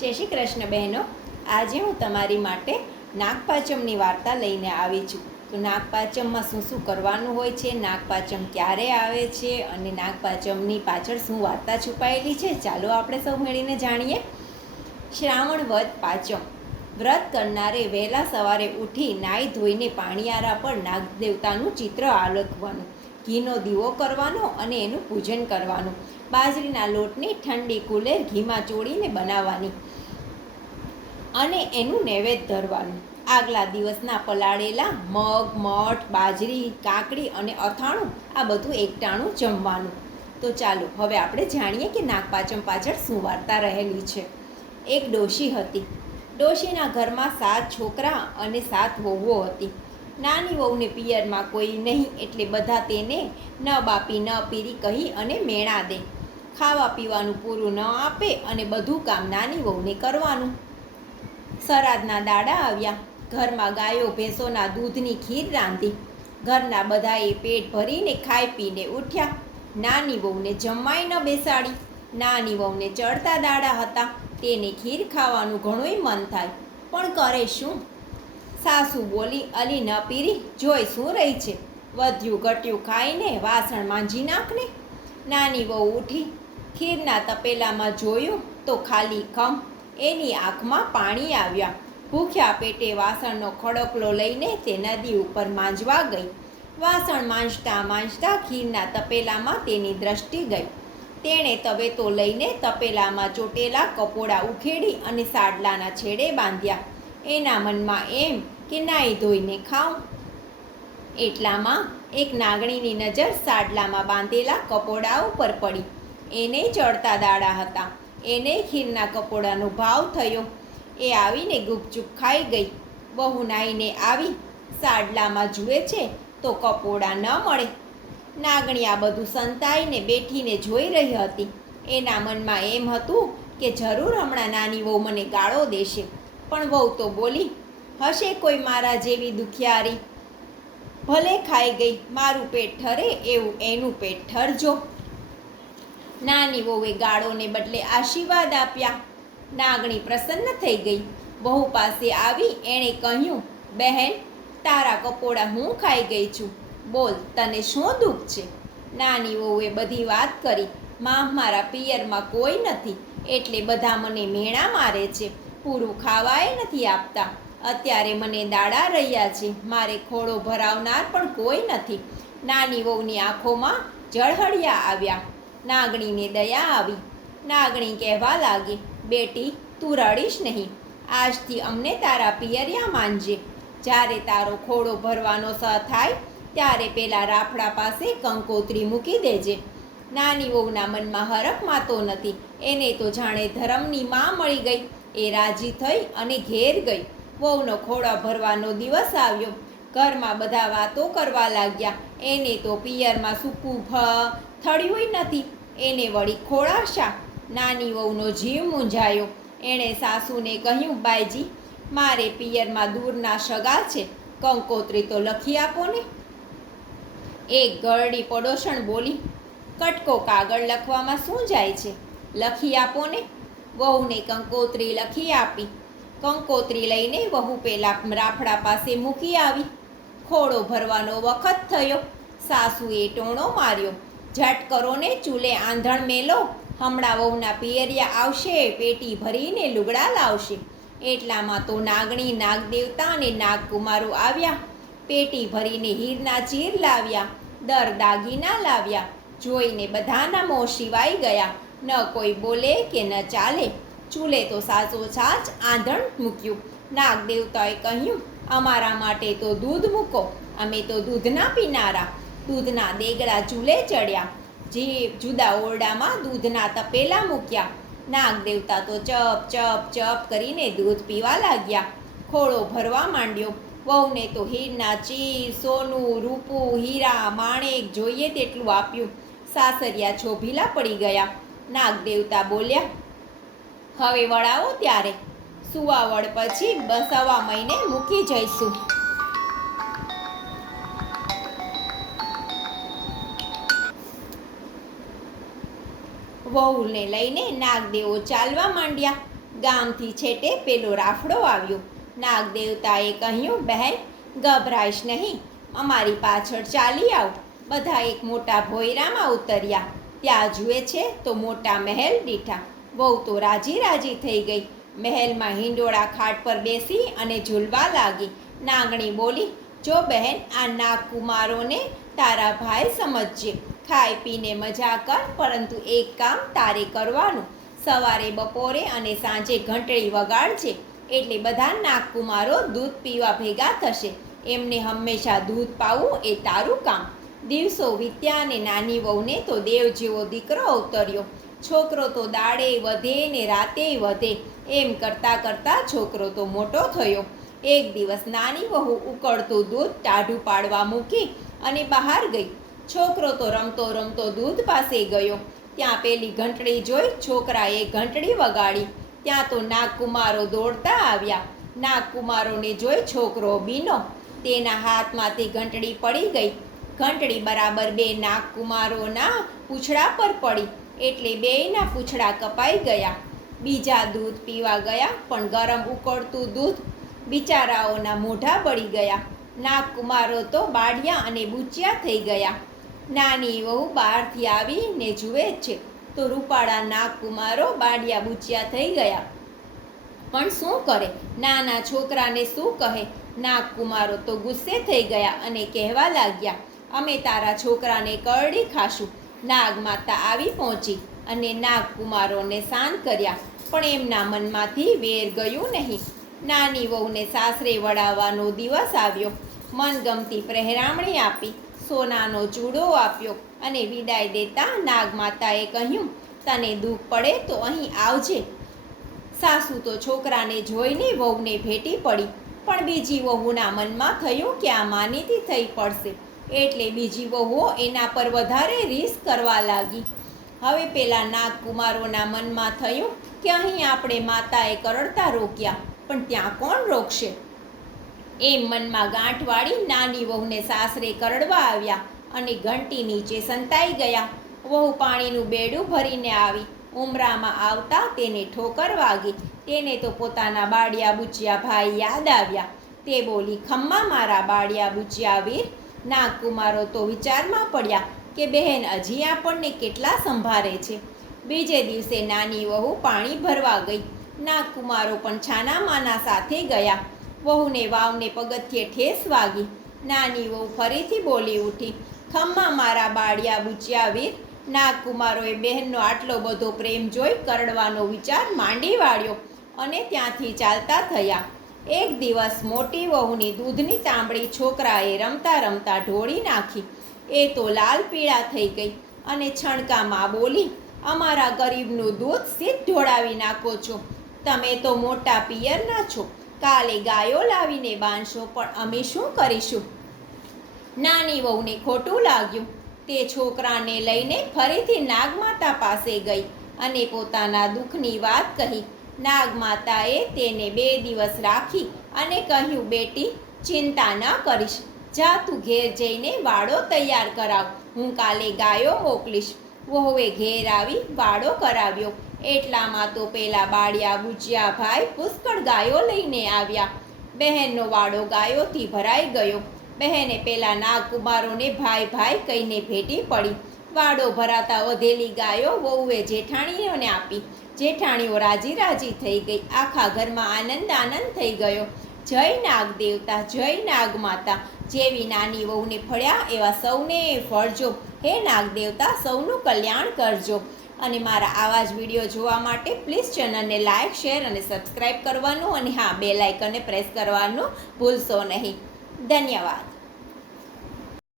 જય શ્રી કૃષ્ણ બહેનો. આજે હું તમારી માટે નાગપાંચમની વાર્તા લઈને આવી છું. તો નાગપાંચમમાં શું શું કરવાનું હોય છે, નાગપાંચમ ક્યારે આવે છે અને નાગપાંચમની પાછળ શું વાર્તા છુપાયેલી છે, ચાલો આપણે સૌ મળીને જાણીએ. શ્રાવણ વદ પાંચમ. વ્રત કરનારે વહેલા સવારે ઉઠી નાહી ધોઈને પાણીયારા પર નાગદેવતાનું ચિત્ર આલખવાનું, ઘીનો દીવો કરવાનો અને એનું પૂજન કરવાનું. બાજરીના લોટની ઠંડી કુલેર ઘીમાં ચોળીને બનાવવાની અને એનું નૈવેદ્ય ધરવાનું. આગલા દિવસના પલાળેલા મગ, મઠ, બાજરી, કાકડી અને અથાણું આ બધું એકટાણું જમવાનું. તો ચાલો હવે આપણે જાણીએ કે નાગપાંચમ પાછળ શું વાર્તા રહેલી છે. એક ડોશી હતી. ડોશીના ઘરમાં 7 છોકરા અને 7 વહુઓ હતી. નાની વહુને પિયરમાં કોઈ નહીં એટલે બધા તેને ન બાપી ન પીરી કહી અને મેણા દે. ખાવા પીવાનું પૂરું ન આપે અને બધું કામ નાની વહુને કરવાનું. શ્રાદ્ધના દાડા આવ્યા. ઘરમાં ગાયો ભેંસોના દૂધની ખીર રાંધી. ઘરના બધાએ પેટ ભરીને ખાઈ પીને ઉઠ્યા. નાની વહુને જમવાય ન બેસાડી. નાની વહુને ચડતા દાડા હતા, તેને ખીર ખાવાનું ઘણુંય મન થાય, પણ કરે શું? સાસુ બોલી, અલી ન પીરી, જોઈ શું રહી છે, વધ્યું ઘટ્યું ખાઈને વાસણ માંજી નાખને. નાની વહુ ઉઠી, ખીરના તપેલામાં જોયું તો ખાલી ખમ. એની આંખમાં પાણી આવ્યા. ભૂખ્યા પેટે વાસણનો ખડકલો લઈને તે નદી ઉપર માંજવા ગઈ. વાસણ માંજતા માંજતા ખીરના તપેલામાં તેની દ્રષ્ટિ ગઈ. તેણે તવેતો લઈને તપેલામાં ચોટેલા કપોડા ઉખેડી અને સાડલાના છેડે બાંધ્યા. એના મનમાં એમ કે નાહી ધોઈને ખાઉં. એટલામાં એક નાગણીની નજર સાડલામાં બાંધેલા કપોડા ઉપર પડી. એને ચડતા દાડા હતા. એને ખીરના કપોડાનો ભાવ થયો. એ આવીને ગુપચુપ ખાઈ ગઈ. વહુ નાહીને આવી, સાડલામાં જુએ છે તો કપોડા ન મળે. નાગણી આ બધું સંતાઈને બેઠીને જોઈ રહી હતી. એના મનમાં એમ હતું કે જરૂર હમણાં નાની વહુ મને ગાળો દેશે, પણ વહુ તો બોલી, હશે કોઈ મારા જેવી દુખિયારી, ભલે ખાઈ ગઈ, મારું પેટ ઠરે એવું એનું પેટ ઠરજો. નાની વહુએ ગાળોને બદલે આશીર્વાદ આપ્યા. નાગણી પ્રસન્ન થઈ ગઈ. વહુ પાસે આવી એણે કહ્યું, બહેન, તારા કપોડા હું ખાઈ ગઈ છું, બોલ તને શું દુઃખ છે? નાની વહુએ બધી વાત કરી. મારા પિયરમાં કોઈ નથી એટલે બધા મને મેણા મારે છે, પૂરું ખાવાય નથી આપતા. અત્યારે મને દાડા રહ્યા છે, મારે ખોળો ભરાવનાર પણ કોઈ નથી. નાની વહુની આંખોમાં જળહળિયા આવ્યા. નાગણીને દયા આવી. નાગણી કહેવા લાગી, બેટી, તું રડીશ નહીં. આજથી અમને તારા પિયરિયા માનજે. જ્યારે તારો ખોળો ભરવાનો સ થાય ત્યારે પેલા રાફડા પાસે કંકોત્રી મૂકી દેજે. નાની વહુના મનમાં હરખ માતો નથી. એને તો જાણે ધરમની માં મળી ગઈ. એ રાજી થઈ અને ઘેર ગઈ. વહુનો ખોળો ભરવાનો દિવસ આવ્યો. ઘરમાં બધા વાતો કરવા લાગ્યા. એને તો પિયરમાં સૂકું થળ્યું નથી, એને વળી ખોળાશા. નાની વહુનો જીવ મૂંઝાયો. એણે સાસુને કહ્યું, બાઈજી, મારે પિયરમાં દૂરના સગા છે, કંકોત્રી તો લખી આપો ને. એક ગરડી પડોશણ બોલી, કટકો કાગળ લખવામાં શું જાય છે, લખી આપો ને. વહુને કંકોત્રી લખી આપી. કંકોત્રી લઈને વહુ પેલા રાફડા પાસે મૂકી આવી. ખોળો ભરવાનો વખત થયો. સાસુએ ટોણો માર્યો, ઝટ કરો ને ચૂલે આંધણ મેલો, હમણાં વહુના પિયરિયા આવશે, પેટી ભરીને લુગડા લાવશે. એટલામાં તો નાગણી, નાગદેવતા અને નાગકુમારો આવ્યા. પેટી ભરીને હીરના ચીર લાવ્યા, દર દાગીના લાવ્યા. જોઈને બધાના મોં શિવાઈ ગયા. ન કોઈ બોલે કે ન ચાલે. ચૂલે તો સાચો સાચ આંધણ મૂક્યું. નાગદેવતાએ કહ્યું, અમારા માટે તો દૂધ મૂકો, અમે તો દૂધના પીનારા. દૂધના દેગડા ચૂલે ચડ્યા. જે જુદા ઓરડામાં દૂધના તપેલા મૂક્યા. નાગદેવતા તો ચપ ચપ ચપ કરીને દૂધ પીવા લાગ્યા. ખોળો ભરવા માંડ્યો. વહુને તો હીરના ચીર, સોનું, રૂપું, હીરા, માણેક જોઈએ તેટલું આપ્યું. સાસરિયા છોભીલા પડી ગયા. નાગદેવતા બોલ્યા, હવે વળાવો ત્યારે, સુવાવડ પછી 2 મહિને મૂકી જઈશું. વહુને લઈને નાગદેવો ચાલવા માંડ્યા. ગામથી છેટે પેલો રાફડો આવ્યો. નાગ દેવતાએ કહ્યું, બહેન ગભરાઈશ નહીં, અમારી પાછળ ચાલી આવ. બધા એક મોટા ભોયરામાં ઉતર્યા. ત્યાં જુએ છે તો મોટા મહેલ દીઠા. વહુ તો રાજી રાજી થઈ ગઈ. મહેલમાં હિંડોળા ખાટ પર બેસી અને ઝૂલવા લાગી. નાગણી બોલી, જો બહેન આ નાગકુમારોને તારા ભાઈ સમજજે. ખાઈ પીને મજા કર, પરંતુ એક કામ તારે કરવાનું. સવારે, બપોરે અને સાંજે ઘંટડી વગાડજે, એટલે બધા નાગકુમારો દૂધ પીવા ભેગા થશે. એમને હંમેશા દૂધ પાવું એ તારું કામ. દિવસો વીત્યા અને નાની વહુને તો દેવ જેવો દીકરો અવતર્યો. છોકરો તો દાડે વધે ને રાતે વધે, એમ કરતાં કરતાં છોકરો તો મોટો થયો. એક દિવસ નાની વહુ ઉકળતું દૂધ ટાઢું પાડવા મૂકી અને બહાર ગઈ. છોકરો તો રમતો રમતો દૂધ પાસે ગયો. ત્યાં પેલી ઘંટડી જોઈ છોકરાએ ઘંટડી વગાડી. ત્યાં તો નાગકુમારો દોડતા આવ્યા. નાગકુમારોને જોઈ છોકરો બીનો. તેના હાથમાંથી ઘંટડી પડી ગઈ. ઘંટડી બરાબર બે નાગકુમારોના પૂંછડા પર પડી, એટલે બેયના પૂંછડા કપાઈ ગયા. બીજા દૂધ પીવા ગયા, પણ ગરમ ઉકળતું દૂધ. બિચારાઓના મોઢા બળી ગયા. નાગકુમારો તો બાળિયા અને બૂચિયા થઈ ગયા. નાની વહુ બહારથી આવીને જુએ છે તો રૂપાળા નાગકુમારો બાળિયા બૂચિયા થઈ ગયા. પણ શું કરે, નાના છોકરાને શું કહે? નાગકુમારો તો ગુસ્સે થઈ ગયા અને કહેવા લાગ્યા, અમે તારા છોકરાને કરડી ખાશું. નાગમાતા આવી પહોંચી અને નાગકુમારોને શાંત કર્યા, પણ એમના મનમાંથી વેર ગયું નહીં. નાની વહુને સાસરે વળાવવાનો દિવસ આવ્યો. મનગમતી પહેરામણી આપી, સોનાનો ચૂડો આપ્યો અને વિદાય દેતા નાગમાતાએ કહ્યું, તને દુઃખ પડે તો અહીં આવજે. સાસુ તો છોકરાને જોઈને વહુને ભેટી પડી, પણ બીજી વહુના મનમાં થયું કે આ માનીતી થઈ પડશે, એટલે બીજી વહુઓ એના પર વધારે રીસ કરવા લાગી. હવે પેલા નાગકુમારોના મનમાં થયું કે અહીં આપણે માતાએ કરડતા રોક્યા, પણ ત્યાં કોણ રોકશે? એમ મનમાં ગાંઠ વાળી નાની વહુને સાસરે કરડવા આવ્યા અને ઘંટી નીચે સંતાઈ ગયા. વહુ પાણીનું બેડું ભરીને આવી. ઉમરામાં આવતા તેને ઠોકર વાગી. તેને તો પોતાના બાળિયા બુચિયા ભાઈ યાદ આવ્યા. તે બોલી, ખમ્મા મારા બાળિયા બુચિયા વીર. નાગકુમારો તો વિચારમાં પડ્યા કે બહેન હજી આપણને કેટલા સંભાળે છે. બીજે દિવસે નાની વહુ પાણી ભરવા ગઈ. નાગકુમારો પણ છાના માના સાથે ગયા. વહુને વાવને પગથિયે ઠેસ વાગી. નાની વહુ ફરીથી બોલી ઉઠી, ખમ્મા મારા બાળિયા બુચિયા વીર. નાગકુમારોએ બહેનનો આટલો બધો પ્રેમ જોઈ કરડવાનો વિચાર માંડી વાળ્યો અને ત્યાંથી ચાલતા થયા. એક દિવસ મોટી વહુની દૂધની તાંબડી છોકરાએ રમતા રમતા ઢોળી નાખી. એ તો લાલ પીળા થઈ ગઈ અને છણકામાં બોલી, અમારા ગરીબનું દૂધ સીધ ઢોળાવી નાખો છો. તમે તો મોટા પિયરના છો. કાલે ગાયો લાવીને બાંધશો, પણ અમે શું કરીશું? નાની વહુને ખોટું લાગ્યું. તે છોકરાને લઈને ફરીથી નાગમાતા પાસે ગઈ અને પોતાના દુઃખની વાત કહી. નાગમાતાએ તેને 2 દિવસ રાખી અને કહ્યું, બેટી ચિંતા ન કરીશ, જા તું ઘેર જઈને વાડો તૈયાર કરાવ, હું કાલે ગાયો મોકલીશ. વહુએ ઘેર આવી વાડો કરાવ્યો. એટલામાં તો પેલા બાળિયા બુચિયા ભાઈ પુષ્કળ ગાયો લઈને આવ્યા. બહેનનો વાડો ગાયોથી ભરાઈ ગયો. બહેને પેલા નાગકુમારોને ભાઈ ભાઈ કહીને ભેટી પડી. વાડો ભરાતા વધેલી ગાયો વહુએ જેઠાણીઓને આપી. જેઠાણીઓ રાજી રાજી થઈ ગઈ. આખા ઘરમાં આનંદ આનંદ થઈ ગયો. જય નાગ દેવતા, જય નાગમાતા. જેવી નાની વહુને ફળ્યા એવા સૌને ફળજો. હે નાગ દેવતા, સૌનું કલ્યાણ કરજો. અને મારા આવા જ વિડીયો જોવા માટે પ્લીઝ ચેનલને લાઇક, શેર અને સબસ્ક્રાઈબ કરવાનું, અને હા, બેલ આઇકનને પ્રેસ કરવાનું ભૂલશો નહીં. ધન્યવાદ.